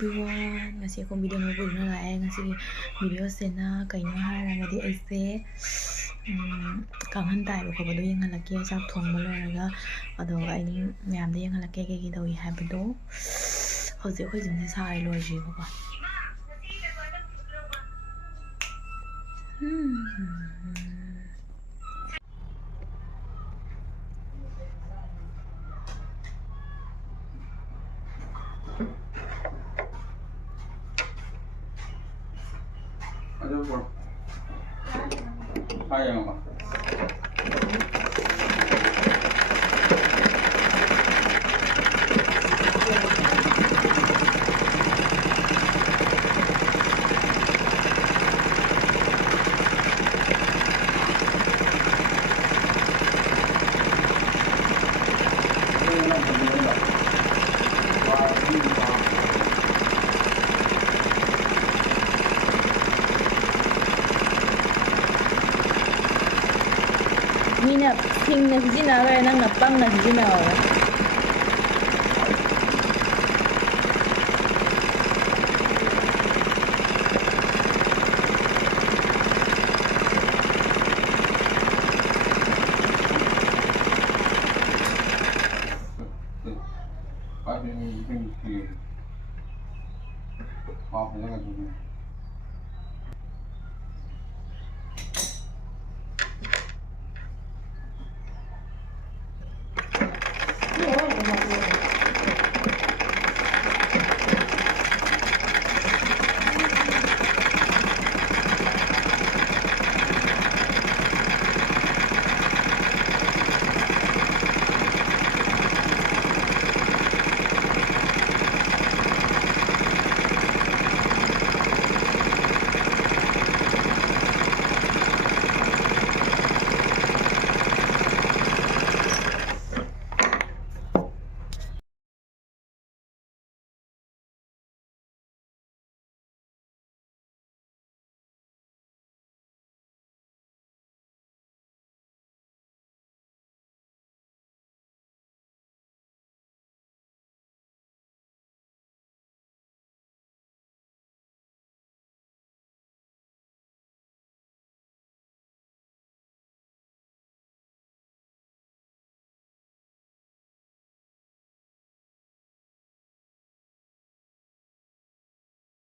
everyone, ngasi ko video mo puno na ay ngasi video sena kaino haragadi aise kangan tai ba ko do yang halake sak thong ba loraga ado ai ni myam de yang halake ke gi dawi habado hojik khoi jing sa ai loji ba ko Ada apa? Ayam apa? Mina ping na hijina ga nang na pang na hijina wa Ini maaf, jangan